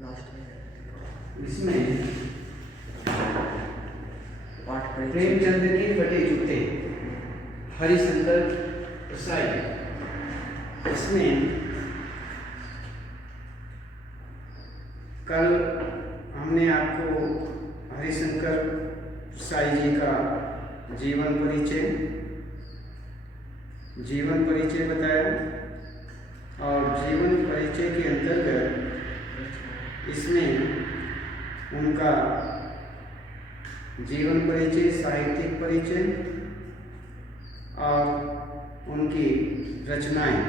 Last में इसमें पाठ परिचय। प्रेमचंद के फटे जूते, हरिशंकर प्रसाई। इसमें कल हमने आपको हरिशंकर प्रसाई जी का जीवन परिचय बताया और जीवन परिचय के अंतर्गत इसमें उनका जीवन परिचय, साहित्यिक परिचय और उनकी रचनाएं,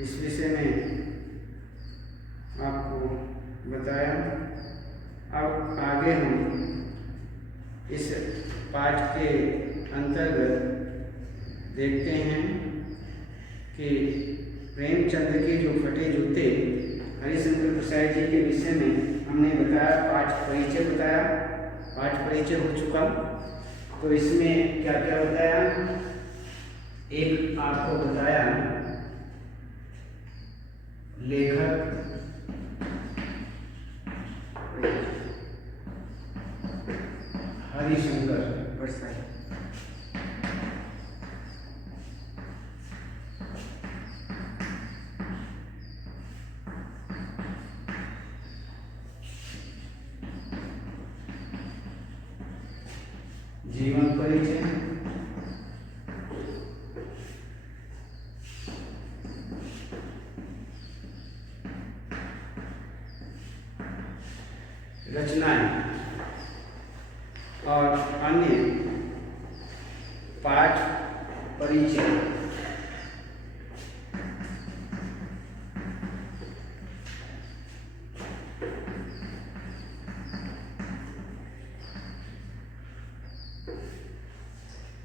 इस विषय में आपको बताया। अब आगे हम इस पाठ के अंतर्गत देखते हैं कि प्रेमचंद के जो फटे जूते हरिशंकर प्रसाद जी के विषय में हमने बताया, पाठ परिचय बताया, पाठ परिचय हो चुका। तो इसमें क्या क्या बताया, एक आपको बताया लेखक हरिशंकर प्रसाई। जीवन परिचय, रचनाएं और अन्य पाठ परिचय।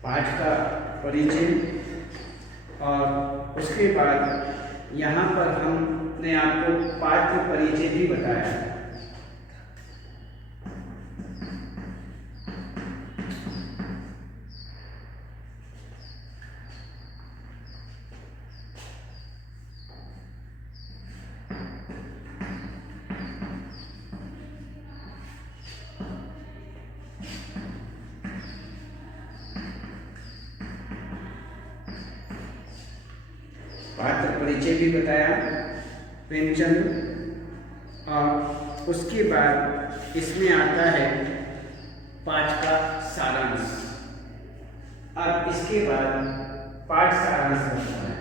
पाठ का परिचय और उसके बाद यहाँ पर हमने आपको पात्र परिचय भी बताया। पात्र परिचय भी बताया प्रेमचंद, और उसके बाद इसमें आता है पाठ का सारांश। अब इसके बाद पाठ सारांश होता है।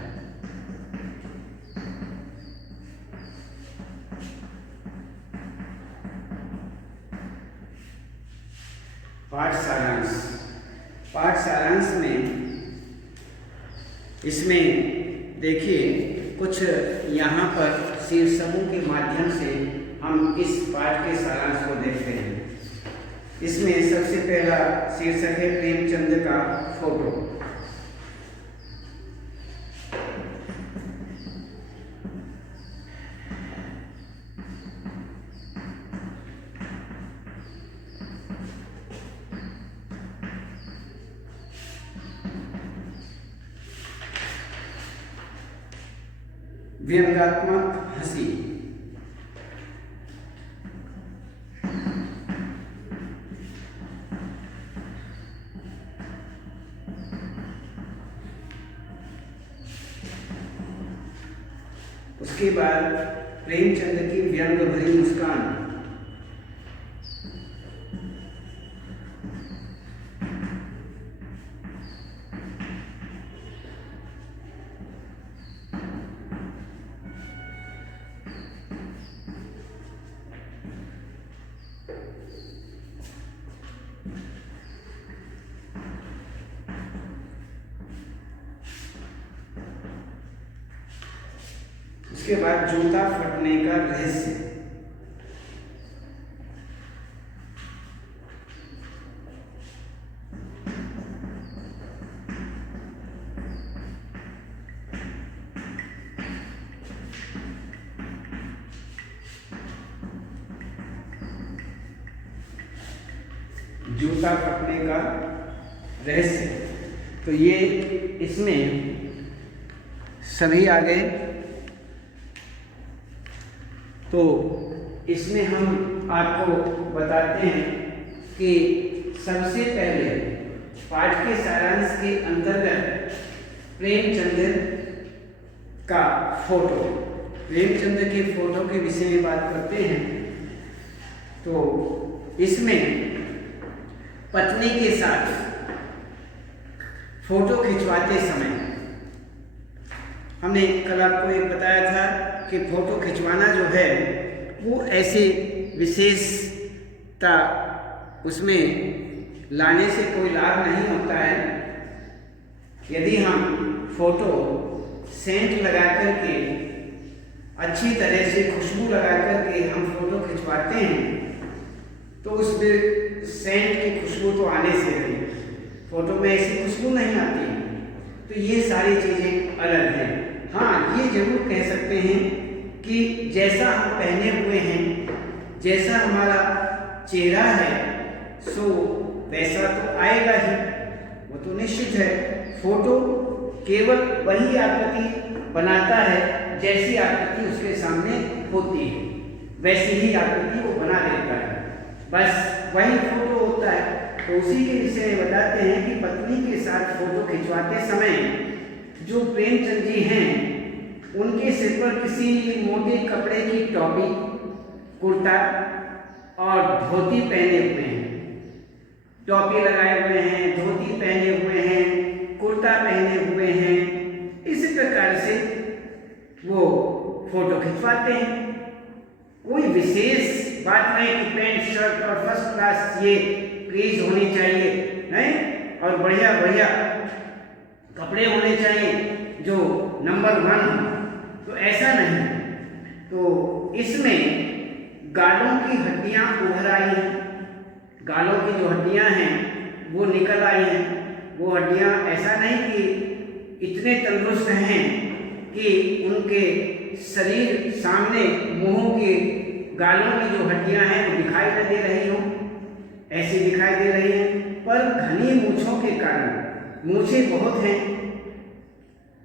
पाठ सारांश में इसमें देखिए कुछ यहाँ पर शीर्षकों के माध्यम से हम इस पाठ के सारांश को देखते हैं। इसमें सबसे पहला शीर्षक है प्रेमचंद का फोटो। व्यंग्यात्मक हंसी, उसके बाद प्रेमचंद की व्यंग भरी मुस्कान, उसके बाद जूता फटने का रहस्य, जूता फटने का रहस्य। तो ये इसमें सभी आ गए। तो इसमें हम आपको बताते हैं कि सबसे पहले पाठ के सारांश के अंतर्गत प्रेमचंद का फोटो, प्रेमचंद के फोटो के विषय में बात करते हैं। तो इसमें पत्नी के साथ फोटो खिंचवाते समय हमने कल आपको एक बताया था कि फोटो खिंचवाना जो है वो ऐसे विशेषता उसमें लाने से कोई लाभ नहीं होता है। यदि हम फोटो सेंट लगा करके अच्छी तरह से खुशबू लगा करके हम फोटो खिंचवाते हैं तो उसमें सेंट की खुशबू तो आने से नहीं, फोटो में ऐसी खुशबू नहीं आती। तो ये सारी चीज़ें अलग हैं। हाँ, ये जरूर कह सकते हैं कि जैसा हम पहने हुए हैं, जैसा हमारा चेहरा है, सो वैसा तो आएगा ही, वो तो निश्चित है। फोटो केवल वही आकृति बनाता है जैसी आकृति उसके सामने होती है, वैसी ही आकृति वो बना देता है, बस वही फोटो होता है। तो उसी के विषय में बताते हैं कि पत्नी के साथ फोटो खिंचवाते समय जो प्रेमचंद जी हैं उनके सिर पर किसी मोटे कपड़े की टोपी, कुर्ता और धोती पहने हुए हैं। टोपी लगाए हुए हैं, धोती पहने हुए हैं, कुर्ता पहने हुए हैं। इसी प्रकार से वो फोटो खिंचवाते हैं। कोई विशेष बात नहीं कि पैंट शर्ट और फर्स्ट क्लास ये क्रेज होनी चाहिए, नहीं, और बढ़िया बढ़िया कपड़े होने चाहिए जो नंबर 1 हो, तो ऐसा नहीं। तो इसमें गालों की हड्डियां उभर आई हैं, गालों की जो हड्डियां हैं वो निकल आई हैं। वो हड्डियां ऐसा नहीं कि इतने तंदुरुस्त हैं कि उनके शरीर सामने मुंह के गालों की जो हड्डियां हैं वो दिखाई न दे रही हों, ऐसी दिखाई दे रही हैं, पर घनी मूंछों के कारण, मूंछें बहुत हैं,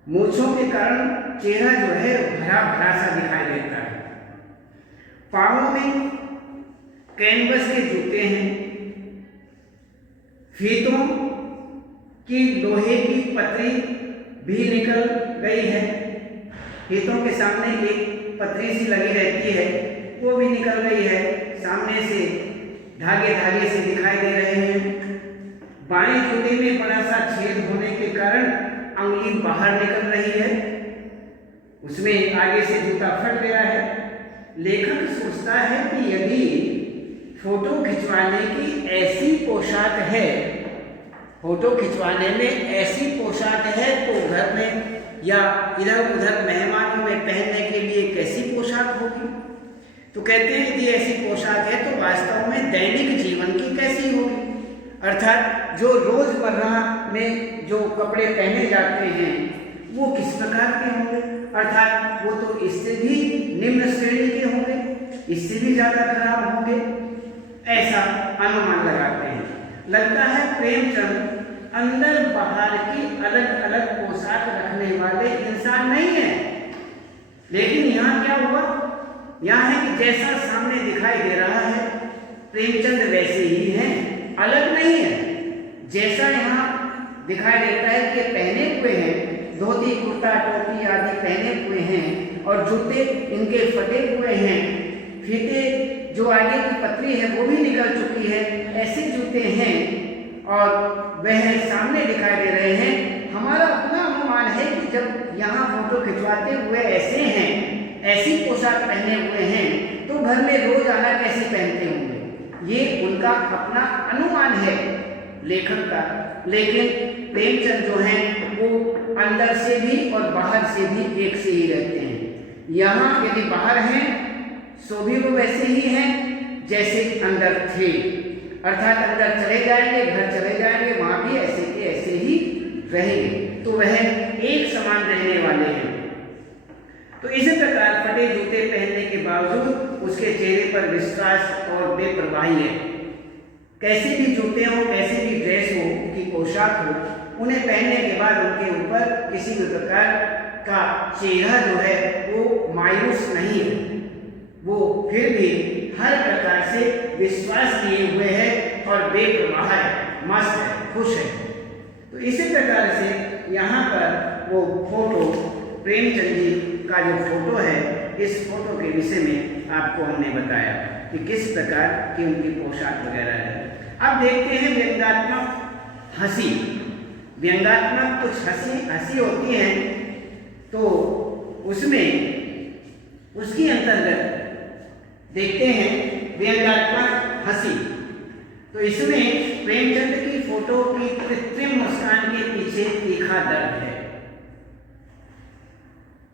मूंछों के कारण चेहरा जो है भरा भरा सा दिखाई देता है। पांवों में कैनवस के जूते हैं, फीतों की लोहे की पतरी भी निकल गई है, फीतों के सामने एक पतरी सी लगी रहती है वो भी निकल गई है, सामने से धागे धागे से दिखाई दे रहे हैं। बाएं जूते में बड़ा सा छेद होने के कारण अंगुली बाहर निकल रही है, उसमें आगे से जूता फट गया है। लेखक सोचता है कि यदि फोटो खिंचवाने की ऐसी पोशाक है, फोटो खिंचवाने में ऐसी पोशाक है तो घर में या इधर उधर मेहमानों में पहनने के लिए कैसी पोशाक होगी। तो कहते हैं यदि ऐसी पोशाक है तो वास्तव में दैनिक जीवन की कैसी होगी, अर्थात जो रोजमर्रा में जो कपड़े पहने जाते हैं वो किस प्रकार के होंगे, अर्थात वो तो इससे भी निम्न श्रेणी के होंगे, इससे भी ज्यादा खराब होंगे, ऐसा अनुमान लगाते हैं। लगता है प्रेमचंद अंदर बाहर की अलग अलग पोशाक रखने वाले इंसान नहीं है। लेकिन यहाँ क्या हुआ, यहाँ है कि जैसा सामने दिखाई दे रहा है प्रेमचंद वैसे ही हैं, अलग नहीं है। जैसा यहाँ दिखाई देता है कि पहने हुए हैं, धोती कुर्ता टोपी आदि पहने हुए हैं और जूते इनके फटे हुए हैं, फीते जो आगे की पतली है वो भी निकल चुकी है, ऐसे जूते हैं और वह सामने दिखाई दे रहे हैं। हमारा अपना अनुमान है कि जब यहाँ फोटो खिंचवाते हुए ऐसे हैं, ऐसी पोशाक पहने हुए हैं तो घर में रोजाना कैसे पहनते होंगे, ये उनका अपना अनुमान है लेखक का। लेकिन प्रेमचंद जो हैं वो अंदर से भी और बाहर से भी एक से ही रहते हैं। यहाँ यदि बाहर हैं सो भी वो वैसे ही हैं जैसे अंदर थे, अर्थात अंदर चले जाएंगे, घर चले जाएंगे, वहां भी ऐसे के ऐसे ही रहेंगे, तो वह एक समान रहने वाले हैं। तो इसी प्रकार फटे जूते पहनने के बावजूद उसके चेहरे पर विश्वास और बेपरवाही है। कैसे भी जूते हो, कैसे भी ड्रेस हो, की पोशाक हो, उन्हें पहनने के बाद उनके ऊपर किसी भी प्रकार का चेहरा जो है वो मायूस नहीं है, वो फिर भी हर प्रकार से विश्वास लिए हुए है और बेप्रवाह है, मस्त है, खुश है। तो इसी प्रकार से यहाँ पर वो फोटो, प्रेमचंद जी का जो फोटो है, इस फोटो के विषय में आपको हमने बताया कि किस प्रकार की उनकी पोशाक वगैरह है। अब देखते हैं व्यंग्यात्मक हंसी। व्यंग्यात्मक कुछ हंसी होती है, तो उसमें उसकी अंतर्गत देखते हैं व्यंग्यात्मक हंसी। तो इसमें प्रेमचंद की फोटो की कृत्रिम मुस्कान के पीछे तीखा दर्द है।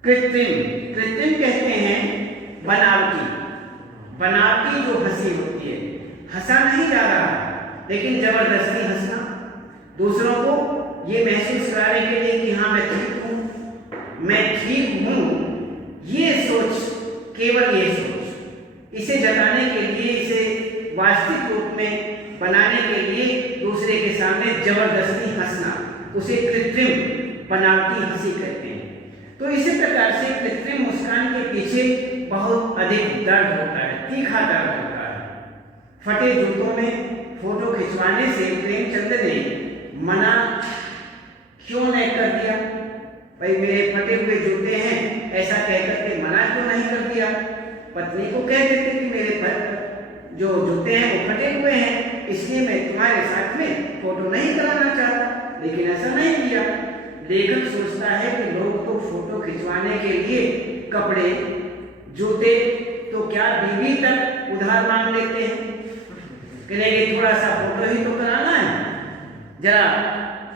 कृत्रिम कहते हैं बनावटी जो हंसी होती है। हंसा नहीं जा रहा, लेकिन जबरदस्ती हंसना, दूसरों को ये महसूस कराने के लिए कि हाँ मैं ठीक हूँ, ये सोच, केवल ये सोच, इसे जताने के लिए, इसे वास्तविक रूप में बनाने के लिए दूसरे के सामने जबरदस्ती हंसना, उसे कृत्रिम बनावटी हंसी कहते हैं। तो इसी प्रकार से कृत्रिम मुस्कान के पीछे बहुत अधिक दर्द होता है, तीखा दर्द होता है। फटे जूतों में फोटो खिंचवाने से प्रेमचंद ने मना क्यों नहीं कर दिया? भाई मेरे फटे हुए जूते हैं, ऐसा कहकर के मना क्यों नहीं कर दिया? पत्नी को कह देते कि मेरे पर जो जूते हैं वो फटे हुए हैं, इसलिए मैं तुम्हारे साथ में फोटो नहीं कराना चाहता, लेकिन ऐसा नहीं किया। लेखक सोचता है कि लोग तो फोटो खिंचवाने के लिए कपड़े, जूते, तो क्या बीवी तक उधार मांग लेते हैं। कहेंगे थोड़ा सा फोटो ही तो कराना है, जरा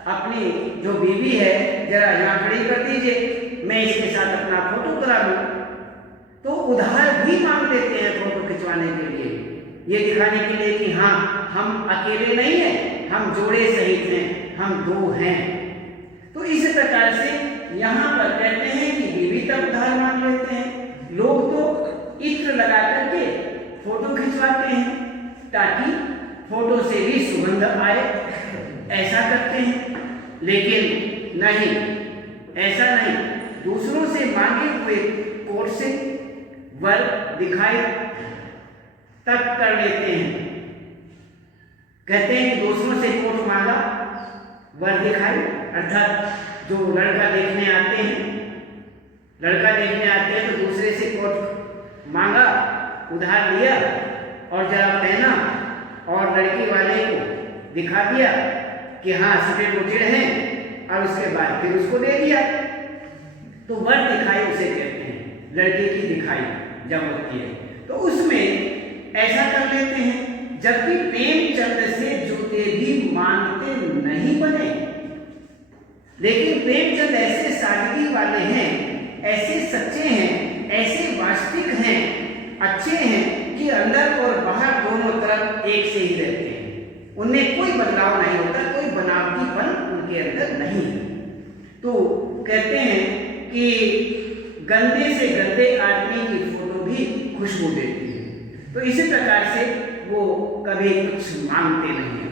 अपनी जो बीवी है जरा यहाँ खड़ी कर दीजिए, मैं इसके साथ अपना फोटो करा लूँ। तो उधार भी मांग लेते हैं फोटो खिंचवाने के लिए, ये दिखाने के लिए कि हाँ हम अकेले नहीं हैं, हम जोड़े सहित हैं, हम दो हैं। तो इस प्रकार से यहाँ पर कहते हैं कि बीवी तक उधार मांग लेते हैं। लोग तो इत्र लगा करके फोटो खिंचवाते हैं ताकि फोटो से भी सुगंध आए, ऐसा करते हैं। लेकिन नहीं, ऐसा नहीं, दूसरों से मांगे हुए कोट से वर दिखाई तक कर लेते हैं। कहते हैं कि दूसरों से कोट मांगा, वर दिखाई, अर्थात जो लड़का देखने आते हैं तो दूसरे से कोट मांगा, उधार लिया और जरा पहना और लड़की वाले को दिखा दिया कि हाँ सफेद मुठेड़ हैं, और उसके बाद फिर उसको दे दिया। तो वर दिखाई उसे कहते हैं, लड़की की दिखाई जब होती है तो उसमें ऐसा कर लेते हैं। जबकि प्रेमचंद से जूते भी मांगते नहीं बने, लेकिन प्रेमचंद ऐसे सादगी वाले हैं, ऐसे सच्चे हैं, ऐसे वास्तविक हैं, अच्छे हैं कि अंदर और बाहर दोनों तरफ एक से ही रहते हैं। उनमें कोई बदलाव नहीं होता, कोई बनावटीपन उनके अंदर नहीं है। तो कहते हैं कि गंदे से गंदे आदमी की फोटो भी खुशबू देती है। तो इसी प्रकार से वो कभी कुछ मांगते नहीं हैं,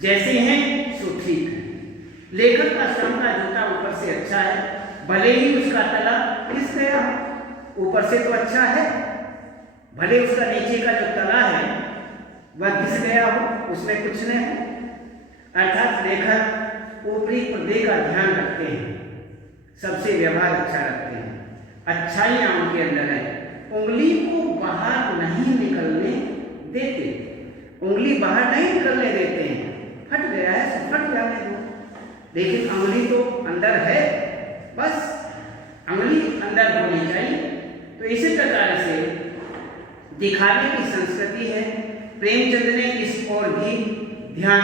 जैसे हैं सो ठीक है। लेखक का श्रम का जूता ऊपर से अच्छा है, भले ही उसका तला घिस गया, ऊपर से तो अच्छा है, भले उसका नीचे का जो तला है वह घिस गया हो, उसमें कुछ नहीं हो। अर्थात लेखक ऊपरी पर्दे का ध्यान रखते हैं, सबसे व्यवहार अच्छा रखते हैं, अच्छाइयाँ उनके अंदर है। उंगली को बाहर नहीं निकलने देते, उंगली बाहर नहीं निकलने देते हैं। फट गया है तो फट जाने दो, लेकिन उंगली तो अंदर है, बस उंगली अंदर होनी चाहिए। तो इसी प्रकार से दिखाने की संस्कृति है। प्रेमचंद ने इस ओर भी ध्यान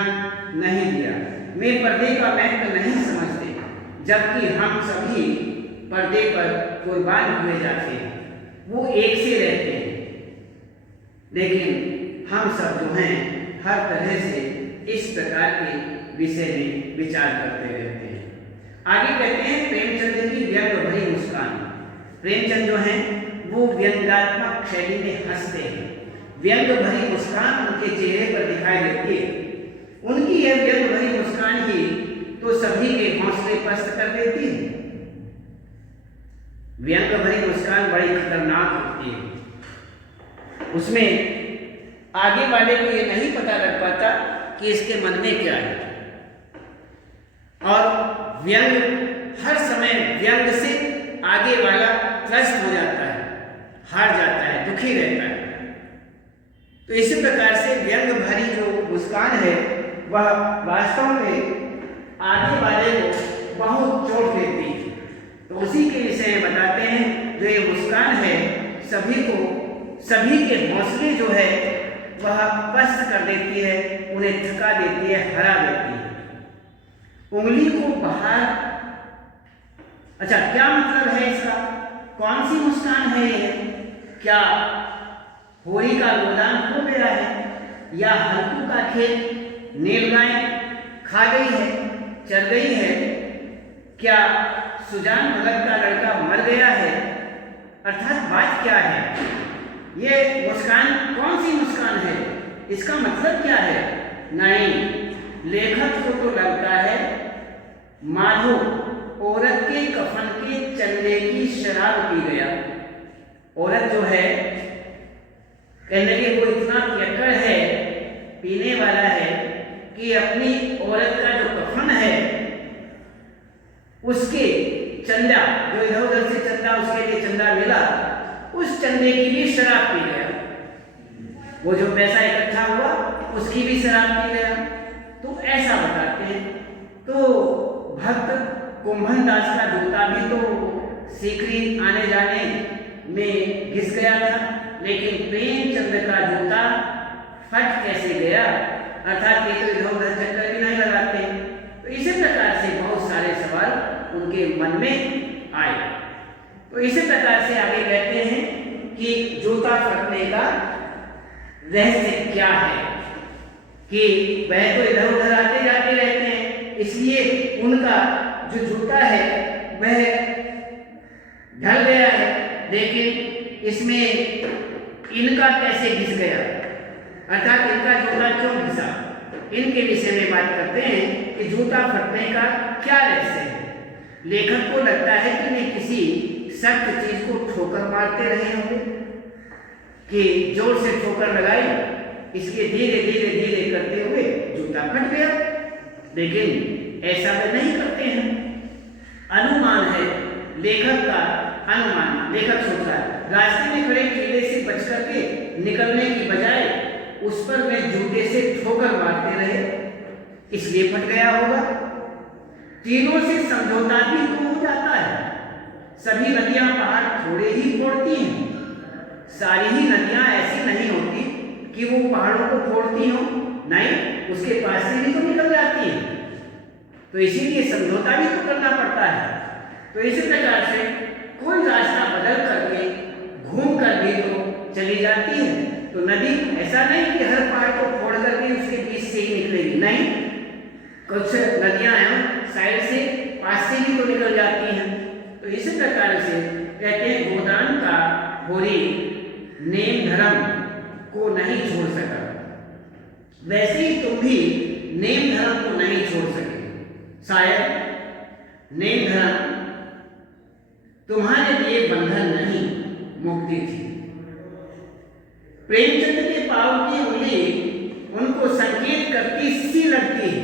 नहीं दिया, वे पर्दे का महत्व नहीं समझते, जबकि हम सभी पर्दे पर कुर्बान हुए जाते हैं। वो एक से रहते हैं, लेकिन हम सब जो हैं हर तरह से इस प्रकार के विषय में विचार करते रहते हैं। आगे कहते हैं प्रेमचंद की व्यंग भरी मुस्कान। प्रेमचंद जो हैं वो व्यंग्यात्मक शैली में हंसते हैं, व्यंग भरी मुस्कान उनके चेहरे पर दिखाई देती है। उनकी यह व्यंग भरी मुस्कान ही तो सभी के हौसले पस्त कर देती है। व्यंग भरी मुस्कान बड़ी खतरनाक होती है। उसमें आगे वाले को ये नहीं पता लग पाता कि इसके मन में क्या है। और व्यंग हर समय व्यंग से आगे वाला त्रस्त हो जाता है, हार जाता है, दुखी रहता है। तो इसी प्रकार से व्यंग भरी जो मुस्कान है वह वास्तव में आगे वाले को बहुत चोट देती है। तो उसी के विषय में बताते हैं, जो ये मुस्कान है सभी के हौसले जो है वह पस्त कर देती है, उन्हें थका देती है, हरा देती है। उंगली को बाहर, अच्छा क्या मतलब है इसका, कौन सी मुस्कान है ये? क्या होरी का गोदाम खो गया है, या हल्कू का खेत नीलगाय खा गई है, चल गई है, क्या सुजान भगत का लड़का मर गया है? अर्थात बात क्या है, ये मुस्कान कौन सी मुस्कान है, इसका मतलब क्या है? नहीं, लेखक को तो लगता है माधो औरत के कफन के चंदे की शराब पी गया। औरत जो है, कहने के वो इतना पियक्कड़ है, पीने वाला है कि अपनी औरत का जो कफन है उसके चंदा, जो इधर उधर से चंदा उसके लिए चंदा मिला, उस चंदे की भी शराब पी गया। वो जो पैसा इकट्ठा हुआ उसकी भी शराब पी गया। तो ऐसा बताते हैं। तो भक्त कुंभन दास का जूता भी तो सीकरी आने जाने में घिस गया था, लेकिन प्रेमचंद का जूता फट कैसे गया? अर्थात ये तो इधर उधर चक्कर भी नहीं लगाते। तो इसी प्रकार से बहुत सारे सवाल उनके मन में आए। तो इसी प्रकार से आगे कहते हैं कि जूता फटने का रहस्य क्या है, कि वह तो इधर उधर आते जाते रहते हैं, इसलिए उनका जो जूता है वह ढल गया है, लेकिन इसमें इनका कैसे घिस गया, अर्थात इनका जूता क्यों घिसा? इनके विषय में बात करते हैं कि जूता फटने का क्या रहस्य है। लेखक को लगता है कि वे किसी सख्त चीज को ठोकर मारते रहे होंगे, कि जोर से ठोकर लगाई, इसके धीरे धीरे धीरे करते हुए जूता फट गया। लेकिन ऐसा वे नहीं करते हैं। अनुमान है लेखक का, अनुमान लेखक सोच रहा है रास्ते में खड़े कीड़े से बच करके निकलने की बजाय उस पर वे जूते से ठोकर मारते रहे, इसलिए फट गया होगा। तीनों से समझौता भी तो हो जाता है। सभी नदियां पहाड़ थोड़े ही फोड़ती हैं, सारी ही नदियां ऐसी नहीं होती कि वो पहाड़ों को फोड़ती हो, नहीं, उसके पास से भी तो निकल जाती है। तो इसीलिए समझौता भी तो करना पड़ता है। तो इसी प्रकार से कोई रास्ता बदल करके घूम कर भी तो चली जाती है। तो नदी ऐसा नहीं कि हर पहाड़ को फोड़ करके उसके बीच से ही निकलेगी, नहीं, कुछ नदियां हैं साइड से, पास से भी तो निकल जाती हैं। तो इसी प्रकार से कहते हैं गोदान का होरी नेम धर्म को नहीं छोड़ सका, वैसे ही तुम भी नेम धर्म को नहीं छोड़ सके। शायद नेम धर्म तुम्हारे लिए बंधन नहीं, मुक्ति थी। प्रेमचंद के पांव की उंगली उनको संकेत करती सी लगती है,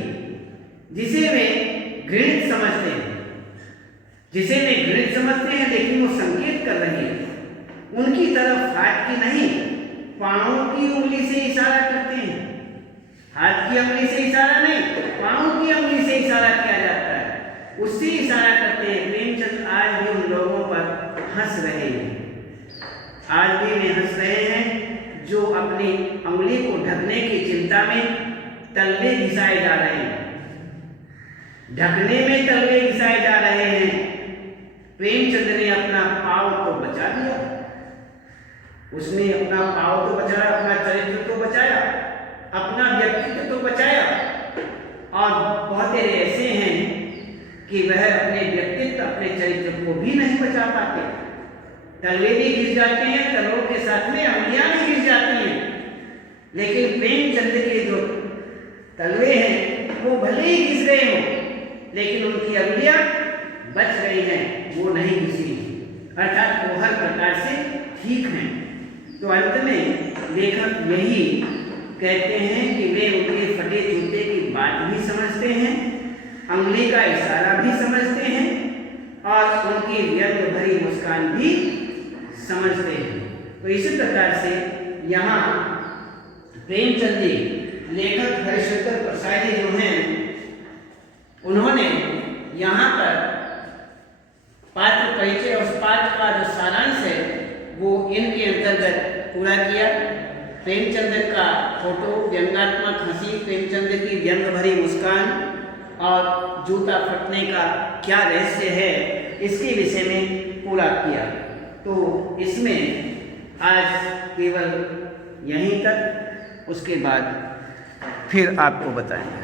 जिसे वे घृणित समझते हैं, लेकिन वो संकेत कर रही है। उनकी तरफ हाथ की नहीं, पांव की उंगली से इशारा करते हैं। हाथ की उंगली से इशारा नहीं, पांव की उंगली से इशारा किया जाता है, उससे इशारा करते हैं। प्रेमचंद आज भी उन लोगों पर हंस रहे हैं, आज भी वे हंस रहे हैं जो अपनी उंगली को ढकने की चिंता में तलवे घिसाए जा रहे हैं, ढकने में तलवे घिसाए जा रहे हैं। प्रेमचंद ने अपना पांव तो बचा लिया, उसने अपना पांव तो बचाया, अपना चरित्र तो बचाया, अपना व्यक्तित्व तो बचाया। और बहुत ऐसे हैं कि वह अपने व्यक्तित्व, अपने चरित्र को भी नहीं बचा पाते। तलवे भी घिस जाते हैं, तलवों के साथ में अंगुलियां भी घिस जाती हैं, लेकिन प्रेमचंद के जो तलवे हैं वो भले ही घिस गए हों, लेकिन उनकी अंगुलियां बच गई हैं, वो नहीं घिसी, अर्थात वो हर प्रकार से ठीक हैं। तो अंत में लेखक यही कहते हैं कि वे उनके फटे जूते की बात भी समझते हैं, अंगुली का इशारा भी समझते हैं और उनकी व्यंग भरी मुस्कान भी समझते हैं। तो इसी प्रकार से यहाँ प्रेमचंद जी, लेखक हरिशंकर प्रसाद जी जो हैं, उन्होंने यहाँ पर पात्र परिचय और उस पात्र का जो सारांश है वो इनके अंतर्गत पूरा किया। प्रेमचंद का फोटो, व्यंगात्मक हंसी, प्रेमचंद की व्यंग भरी मुस्कान और जूता फटने का क्या रहस्य है, इसके विषय में पूरा किया। तो इसमें आज केवल यहीं तक, उसके बाद फिर आपको बताएंगे।